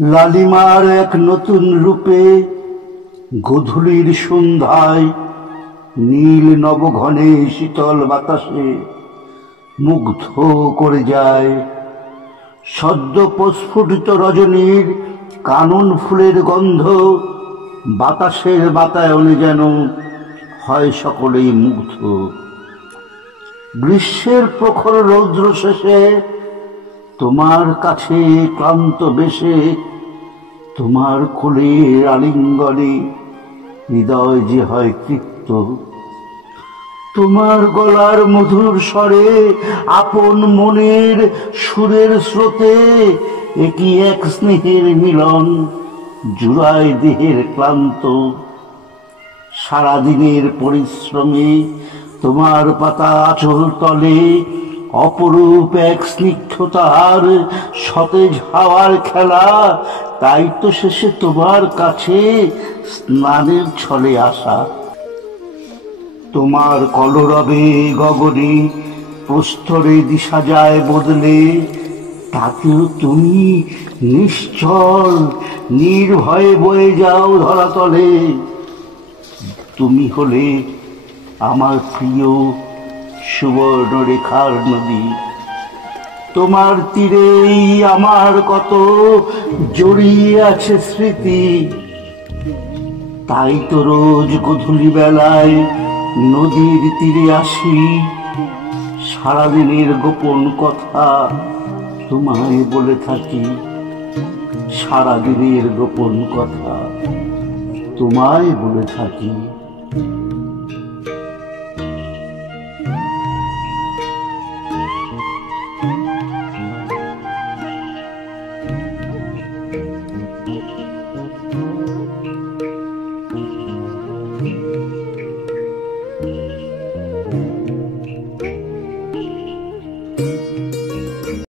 লালিমার এক নতুন রূপে গোধূলির সন্ধ্যায় নীল নবঘনে শীতল বাতাসে মুগ্ধ করে যায়। সদ্য প্রস্ফুটিত রজনীর কানন ফুলের গন্ধ বাতাসের বাতায়নে যেন হয় সকলেই মুগ্ধ। গ্রীষ্মের প্রখর রৌদ্র শেষে তোমার কাছে ক্লান্ত বেশে তোমার কোলের আলিঙ্গনে হৃদয় যে হয় তৃপ্ত। তোমার গলার মধুর স্বরে আপন মনের সুরের স্রোতে একই এক স্নেহের মিলন জুড়ায় দেহের ক্লান্ত। সারাদিনের পরিশ্রমে তোমার পাতা আঁচল তলে অপরূপ এক স্নিগ্ধতার সতেজ হাওয়ার খেলা। তাই তো শেষে তোমার কাছে স্নানের ছলে আসা। তোমার কলরবে গগনে প্রস্তরে দিশা যায় বদলে, তাতেও তুমি নিশ্চল নির্ভয়ে বয়ে যাও ধরাতলে। তুমি হলে আমার প্রিয় সুবর্ণরেখার নদী, তোমার তীরেই আমার কত জড়িয়ে আছে স্মৃতি। তাই তো রোজ গোধূলি বেলায় নদীর তীরে আসি, সারাদিনের গোপন কথা তোমায় বলে থাকি। সারাদিনের গোপন কথা তোমায় বলে থাকি।